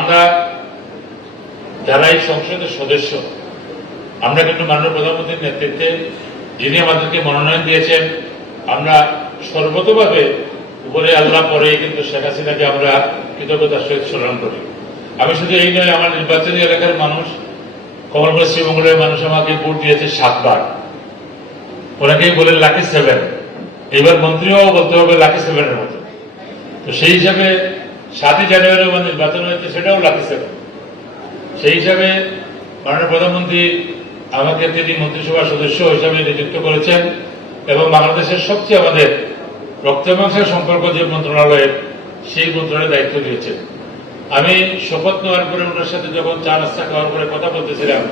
আমরা যারা এই সংসদের সদস্য, আমরা কিন্তু মাননীয় প্রধানমন্ত্রীর নেতৃত্বে, যিনি আমাদেরকে মনোনয়ন দিয়েছেন, আমরা সর্বতভাবে উপরে আল্লাহ পরে কিন্তু শেখ হাসিনাকে আমরা কৃতজ্ঞতার সহিত স্মরণ করি। আমি শুধু এই নয়, আমার নির্বাচনী এলাকার মানুষ, কমলপুর শ্রীমঙ্গলের মানুষ আমাকে ভোট দিয়েছে সাতবার। ওনাকেই বলে লাকি সেভেন। এবার মন্ত্রীও বলতে হবে লাকি সেভেনের মতো। তো সেই হিসাবে সাতই জানুয়ারি আমার নির্বাচন হয়েছে, সেটাও সেভেন সেই হিসাবে মাননীয় প্রধানমন্ত্রী আমাকে তিনি মন্ত্রিসভার সদস্য হিসাবে নিযুক্ত করেছেন এবং বাংলাদেশের সবচেয়ে আমাদের রক্ত মাংসের সম্পর্ক যে মন্ত্রণালয়ের সেই মন্ত্রণালয়ের দায়িত্ব দিয়েছেন আমি শপথ নেওয়ার পরে ওনার সাথে যখন চা রাস্তা খাওয়ার পরে কথা বলতেছিলাম,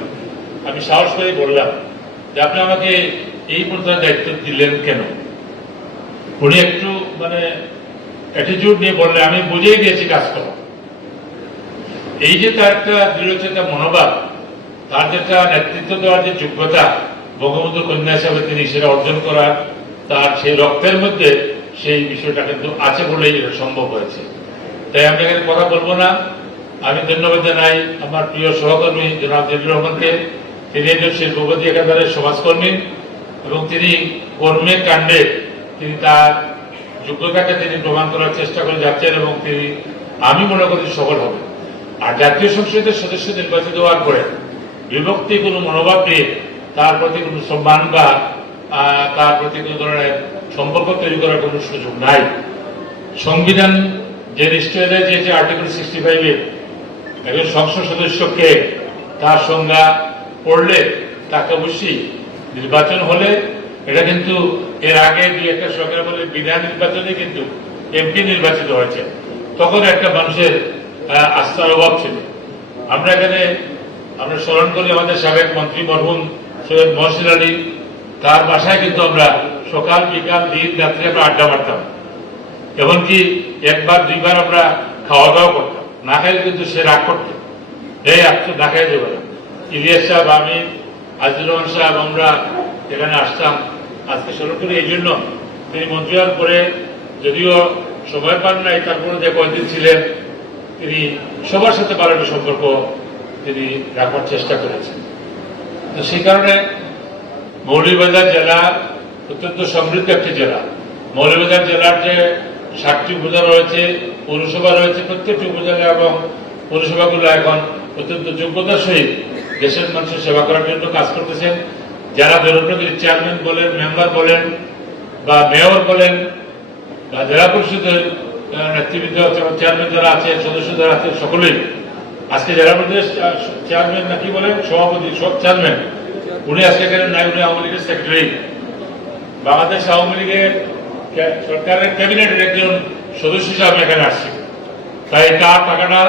আমি সাহস করে বললাম যে আপনি আমাকে এই মন্ত্রণালয়ের দায়িত্ব দিলেন কেন? উনি একটু মানে অ্যাটিটিউড নিয়ে বললেন আমি বুঝেই দিয়েছি কাজ করো এই যে তার একটা দৃঢ়চেতা মনোভাব, তার যেটা নেতৃত্ব দেওয়ার যে যোগ্যতা বঙ্গবন্ধু কন্যা হিসাবে তিনি সেটা অর্জন করার তার সেই রক্তের মধ্যে সেই বিষয়টা কিন্তু আছে বলেই এটা সম্ভব হয়েছে। তাই আমি এখানে কথা বলব না। আমি ধন্যবাদ জানাই আমার প্রিয় সহকর্মী জনাব জিল্লুর রহমানকে। তিনি একজন শিল্পপতি একাধারের সমাজকর্মী এবং তিনি কর্মে কাণ্ডে তিনি তার যোগ্যতাকে তিনি প্রমাণ করার চেষ্টা করে যাচ্ছেন এবং তিনি, আমি মনে করি সফল হবে আর জাতীয় সংসদের সদস্য নির্বাচিত হওয়ার পরে বিভক্তি কোনো মনোভাব নিয়ে তার প্রতি কোনো সম্মান বা তার প্রতি কোনো ধরনের সম্পর্ক তৈরি করার কোনো সুযোগ নাই। সংবিধান যে নিশ্চয়তা দিয়েছে আর্টিকেল সিক্সটি ফাইভে একজন সংসদ সদস্যকে তার সংজ্ঞা পড়লে তাকে অবশ্যই নির্বাচন হলে এটা কিন্তু এর আগে দুই একটা সরকার বলে বিনা নির্বাচনে কিন্তু এমপি নির্বাচিত হয়েছে। তখন একটা মানুষের আস্থার অভাব ছিল। আমরা এখানে, আমরা স্মরণ করি আমাদের সাবেক মন্ত্রী মরহুম সৈয়দ মহসিন আলী, তার বাসায় কিন্তু আমরা সকাল, বিকাল, দিন, রাত্রে আমরা আড্ডা মারতাম। এমনকি একবার, দুইবার আমরা খাওয়া দাওয়া করতাম। না খাইলে কিন্তু সে রাগ করতো। এই আপনি না খাই না। ইলিয়াস সাহেব, আমি, আজিজুর রহমান সাহেব, আমরা এখানে আসতাম। আজকে করি এই জন্য তিনি মন্ত্রী হওয়ার পরে যদিও সময় পান নাই তারপরে যে কয়েকদিন ছিলেন, তিনি সবার সাথে একটা সম্পর্ক তিনি রাখার চেষ্টা করেছেন। তো সেই কারণে মৌলভীবাজার জেলা অত্যন্ত সমৃদ্ধ একটি জেলা। মৌলভীবাজার জেলার যে ষাটটি উপজেলা রয়েছে, পৌরসভা রয়েছে, প্রত্যেকটি উপজেলা এবং পৌরসভাগুলো এখন অত্যন্ত যোগ্যতার সহিত দেশের মানুষের সেবা করার জন্য কাজ করতেছেন। যারা জনপ্রতিনিধি চেয়ারম্যান বলেন, মেম্বার বলেন, বা মেয়র বলেন, বা জেলা পরিষদের নেতৃবৃন্দ চেয়ারম্যান যারা আছে, সদস্য যারা আছে, সকলেই। আজকে জেলা পরিষদের চেয়ারম্যান না কি বলেন? সভাপতি, সব চেয়ারম্যান। উনি আজকে এখানে নাই? উনি আওয়ামী লীগের সেক্রেটারি। বাংলাদেশ আওয়ামী লীগের সরকারের ক্যাবিনেটের একজন সদস্য হিসাবে এখানে আসছে। তাই তার টাকাটা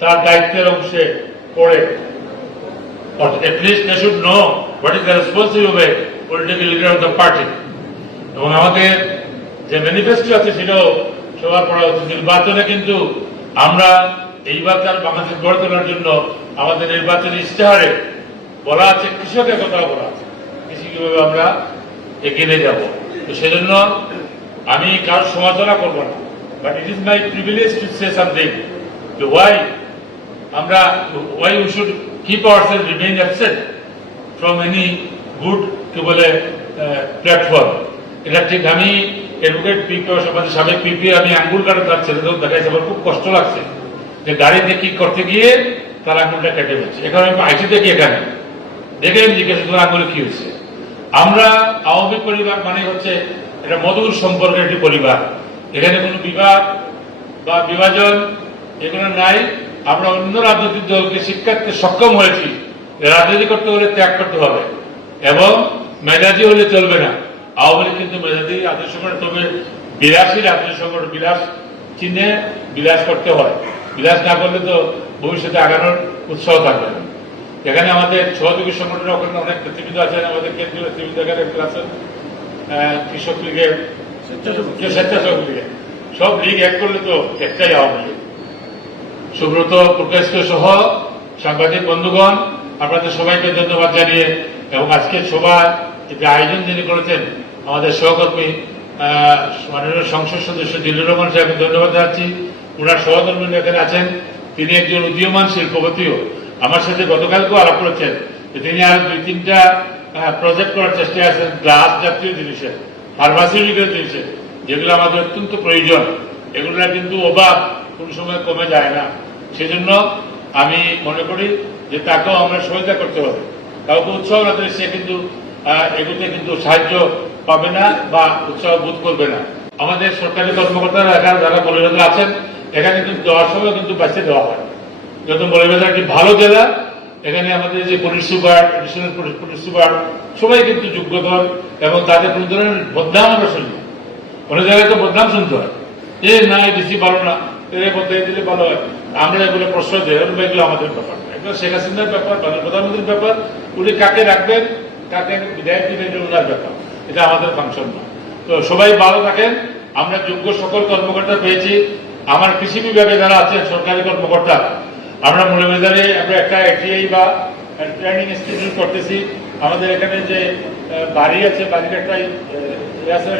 তার দায়িত্বের অংশে পড়ে। at least they should know what is the responsibility of a political leader of the party. এবং আমাদের যে ম্যানিফেস্টো আছে সেটাও সবার পড়া উচিত। নির্বাচনে কিন্তু আমরা এইবার তার বাংলাদেশ গড়ে তোলার জন্য আমাদের নির্বাচনী ইশতেহারে বলা আছে, কৃষকের কথা বলা আছে। কৃষি কীভাবে আমরা এগিয়ে যাব? তো সেজন্য আমি কারোর সমালোচনা করব না। But it is my privilege to say something why আমরা why we should keep our self remain absent from any good কি বলে প্ল্যাটফর্ম এটা ঠিক আমি অ্যাডভোকেট পিপি আমাদের সাবেক পিপি আমি আঙ্গুল কাটা তার ছেলেদের দেখাইছে আমার খুব কষ্ট লাগছে যে গাড়িতে কি করতে গিয়ে তার আঙ্গুলটা কেটে ফেলছে। এখানে আমি আইসি দেখি এখানে। দেখে আমি জিজ্ঞেস তোমার কি হয়েছে? আমরা আওয়ামী পরিবার মানে হচ্ছে এটা মধুর সম্পর্কের একটি পরিবার। এখানে কোনো বিবাদ বা বিভাজন এগুলো নাই। আমরা অন্য রাজনৈতিক দলকে শিক্ষার্থে সক্ষম হয়েছি। রাজনীতি করতে হলে ত্যাগ করতে হবে। এবং মেজাজি হলে চলবে না। আওয়ামী লীগ কিন্তু মেজাজি আদর্শ করে তবে বিলাসী রাজনীতি সংগঠন বিলাস চিহ্নে বিলাস করতে হয়। বিলাস না করলে তো ভবিষ্যতে আগানোর উৎসাহ থাকবে না। এখানে আমাদের সহযোগী সংগঠনের ওখানে অনেক নেতৃবৃন্দ আছেন আমাদের কেন্দ্রীয় নেতৃবৃন্দ এখানে আছেন কৃষক লীগের স্বেচ্ছাসেবক লীগের সব লীগ এক করলে তো একটাই আওয়ামী লীগ। সুব্রত প্রকাশকে সহ সাংবাদিক বন্ধুগণ আপনাদের সবাইকে ধন্যবাদ জানিয়ে এবং আজকে সভা যে আয়োজন যিনি করেছেন, আমাদের সহকর্মী মাননীয় সংসদ সদস্য দিল্লুর রহমান সাহেবকে ধন্যবাদ জানাচ্ছি। ওনার সহকর্মী এখানে আছেন। তিনি একজন উদীয়মান শিল্পপতিও। আমার সাথে গতকালকেও আলাপ করেছেন তিনি আর দুই, তিনটা প্রজেক্ট করার চেষ্টা আছেন। গ্লাস জাতীয় জিনিসের ফার্মাসিউটিক্যাল জিনিসের, যেগুলো আমাদের অত্যন্ত প্রয়োজন। এগুলোর কিন্তু অভাব কোন সময় কমে যায় না। সেজন্য আমি মনে করি যে তাকেও আমরা সহায়তা করতে হবে কাউকে উৎসাহ না দিলে সে কিন্তু এগুলোতে কিন্তু সাহায্য পাবে না বা উৎসাহ বোধ করবে না। আমাদের সরকারি কর্মকর্তারা এখানে যারা মৌলবাজার আছেন, এখানে কিন্তু দেওয়ার সময় কিন্তু বাঁচিয়ে দেওয়া হয়। যত মৌলবাজার একটি ভালো জেলা, এখানে আমাদের যে police super additional police super, সবাই কিন্তু যোগ্যধর এবং তাদের কোনো ধরনের বদনাম আমরা শুনি। অনেক জায়গায় তো বদনাম শুনতে হয়। এ না বেশি ভালো না। এর মধ্যে দিলে ভালো হয়। আমরা এগুলো প্রশ্রয় দেয় এগুলো আমাদের ব্যাপার। এগুলো শেখ হাসিনার ব্যাপার প্রধানমন্ত্রীর ব্যাপার। উনি কাকে রাখবেন, কাকে বিদায় দিবেন ওনার ব্যাপার। এটা আমাদের ফাংশন না। তো সবাই ভালো থাকেন। আমরা যোগ্য সকল কর্মকর্তা পেয়েছি। আমার কৃষি বিভাগে যারা আছেন, সরকারি কর্মকর্তা, আমরা মৌলবাজারে আমরা একটা এটিআই বা ট্রেনিং ইনস্টিটিউট করতেছি। আমাদের এখানে যে বাড়ি আছে, বাড়ির একটা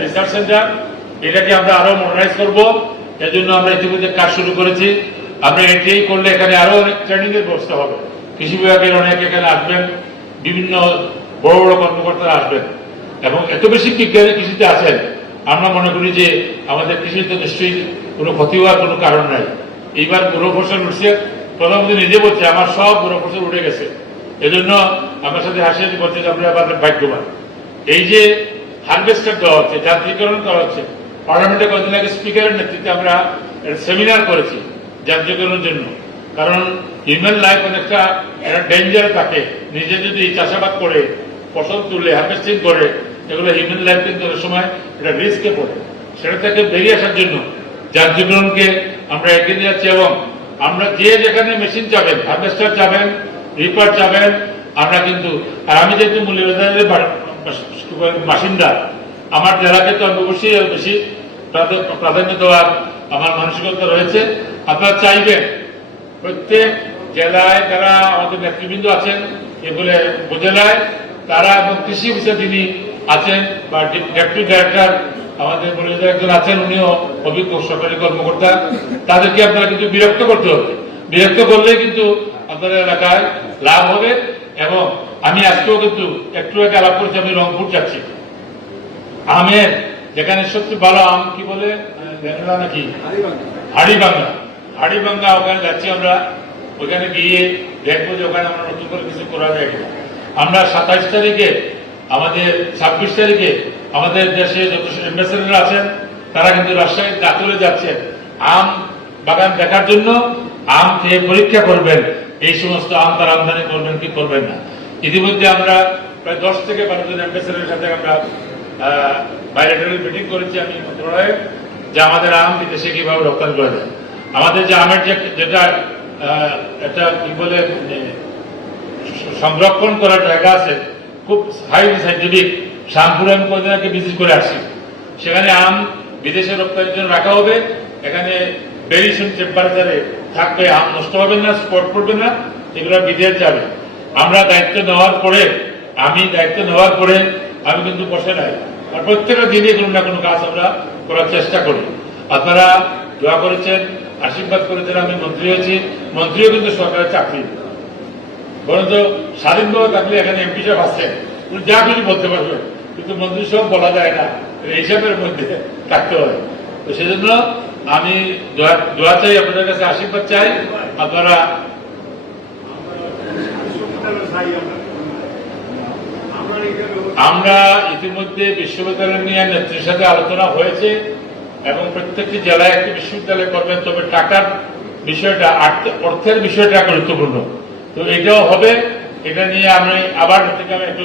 রিসার্চ সেন্টার এটাকে আমরা আরও মডার্নাইজ করব। এর জন্য আমরা ইতিমধ্যে কাজ শুরু করেছি। আমরা এটিআই করলে এখানে আরও অনেক ট্রেনিং এর ব্যবস্থা হবে। কৃষি বিভাগের অনেক এখানে আসবেন। বিভিন্ন বড় বড় কর্মকর্তারা আসবেন। এবং এত বেশি বিজ্ঞানী কৃষিতে আছেন, আমরা মনে করি যে আমাদের কৃষিতে নিশ্চয়ই কোনো ক্ষতি হওয়ার কোনো কারণ নাই। এইবার পুরো ফসল উঠছে। প্রধানমন্ত্রী নিজে বলছে, আমার সব পুরো ফসল উঠে গেছে। এজন্য আমার সাথে হাসি হাসি বলছে যে আমরা আবার ভাগ্যবান। এই যে হারভেস্টার দেওয়া হচ্ছে যান্ত্রিকরণ করা হচ্ছে পার্লামেন্টে কদিন আগে স্পিকারের নেতৃত্বে আমরা সেমিনার করেছি যান্ত্রিকরণের জন্য। কারণ হিউম্যান লাইফ অনেকটা একটা ডেঞ্জার থাকে। নিজে যদি চাষাবাদ করে, ফসল তুলে হারভেস্টিং করে, এগুলো হিউম্যান লাইফ কিন্তু অনেক সময় এটা রিস্কে পড়ে। সেটা থেকে বেরিয়ে আসার জন্য যান্ত্রিকরণকে আমরা এগিয়ে নিয়ে যাচ্ছি এবং আমরা যে যেখানে মেশিন চাবেন হারভেস্টার চাবেন রিপার চাবেন, আমরা কিন্তু, আর আমি যেহেতু মূল্যবাজারের বাসিন্দা আমার জেলাকে তো অবশ্যই বেশি প্রাধান্য দেওয়ার আমার মানসিকতা রয়েছে। আপনারা চাইবেন প্রত্যেক জেলায় যারা আমাদের নেতৃবৃন্দ আছেন, এগুলো উপজেলায়, তারা এবং কৃষি অফিসে যিনি আছেন বা ডেপুটি ডাইরেক্টর আমাদের একজন আছেন, উনিও অভিজ্ঞ সরকারি কর্মকর্তা, তাদেরকে আপনারা কিন্তু বিরক্ত করতে হবে। বিরক্ত করলে কিন্তু আপনাদের এলাকায় লাভ হবে এবং আমি আজকেও কিন্তু একটু আগে আলাপ করছি, আমি রংপুর যাচ্ছি। আমের, যেখানে সত্যি ভালো আম, কি বলে? নাকি? হাড়িভাঙ্গা হাড়িভাঙ্গা ওখানে যাচ্ছি আমরা। ওখানে গিয়ে দেখব যে ওখানে আমরা নতুন করে কিছু করা যায় আমরা সাতাইশ তারিখে, আমাদের ছাব্বিশ তারিখে আমাদের দেশে যত অ্যাম্বাসেডার আছেন, তারা কিন্তু রাজশাহী দাতুলে যাচ্ছেন। আম বাগান দেখার জন্য আম খেয়ে পরীক্ষা করবেন। এই সমস্ত আম তারা আমদানি করবেন কি করবেন না। ইতিমধ্যে আমরা প্রায় দশ থেকে বারো জন অ্যাম্বাসেডারের সাথে আমরা বাইরেটারি মিটিং করেছি আমি মন্ত্রণালয়ে যে আমাদের আম বিদেশে কীভাবে রপ্তানি করা যায়। আমাদের যে আমের যে যেটা একটা কি বলে মানে, সংরক্ষণ করার জায়গা আছে খুব হাইলি সাইন্টিফিক শ্যামপুরে আমি কদিন আগে ভিজিট করে আসছি সেখানে আম বিদেশে রপ্তানির জন্য রাখা হবে এখানে ভেরিয়েশন টেম্পারেচারে থাকবে আম নষ্ট হবে না স্পট পড়বে না এগুলো বিদেশ যাবে। আমরা দায়িত্ব নেওয়ার পরে আমি দায়িত্ব নেওয়ার পরে আমি কিন্তু বসে নাই। আর প্রত্যেকটা দিনে কোনো না কোনো কাজ আমরা করার চেষ্টা করি। আপনারা দোয়া করেছেন, আশীর্বাদ করেছেন, আমি মন্ত্রী হয়েছি। মন্ত্রীও কিন্তু সরকারের চাকরি। বরঞ্চ স্বাধীনভাবে থাকলে এখানে এমপি সাহেব আসছেন, উনি যা কিছু বলতে পারবেন, কিন্তু মন্ত্রী সব বলা যায় না হিসাবের মধ্যে থাকতে হয়। তো সেজন্য আমি দোয়া চাই, আপনাদের কাছে আশীর্বাদ চাই। আপনারা আমরা ইতিমধ্যে বিশ্ববিদ্যালয় নিয়ে নেত্রীর সাথে আলোচনা হয়েছে এবং প্রত্যেকটি জেলায় একটি বিশ্ববিদ্যালয় করবেন। তবে টাকার বিষয়টা অর্থের বিষয়টা গুরুত্বপূর্ণ। তো এটাও হবে। এটা নিয়ে আমি আবার থেকে আমি একটু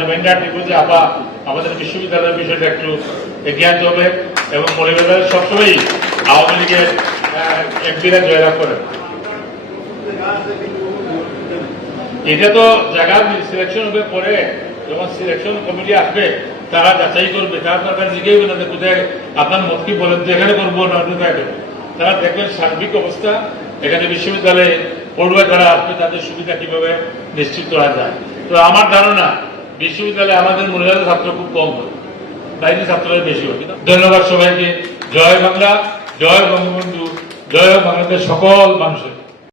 রিমাইন্ডার দিব যে আবার আমাদের বিশ্ববিদ্যালয়ের বিষয়টা একটু এগিয়ে আনতে হবে এবং মৌলভীবাজার সবসময়ই আওয়ামী লীগের এমপিরা জয়লাভ করেন। এটা তো জায়গা সিলেকশন হবে পরে। যখন সিলেকশন কমিটি আসবে, তারা যাচাই করবে। তারা দরকার জিজ্ঞেস না যে কোথায় আপনার মত কি বলেন যে এখানে করব না কোথায় করব। তারা দেখবেন সার্বিক অবস্থা এখানে বিশ্ববিদ্যালয়ে পড়ুয়া যারা আসবে, তাদের সুবিধা কীভাবে নিশ্চিত করা যায়। তো আমার ধারণা, বিশ্ববিদ্যালয়ে আমাদের মহিলাদের ছাত্র খুব কম হয়। বাইরে ছাত্ররা বেশি হবে ধন্যবাদ সবাইকে। জয় বাংলা, জয় বঙ্গবন্ধু, জয় বাংলাদেশ সকল মানুষের।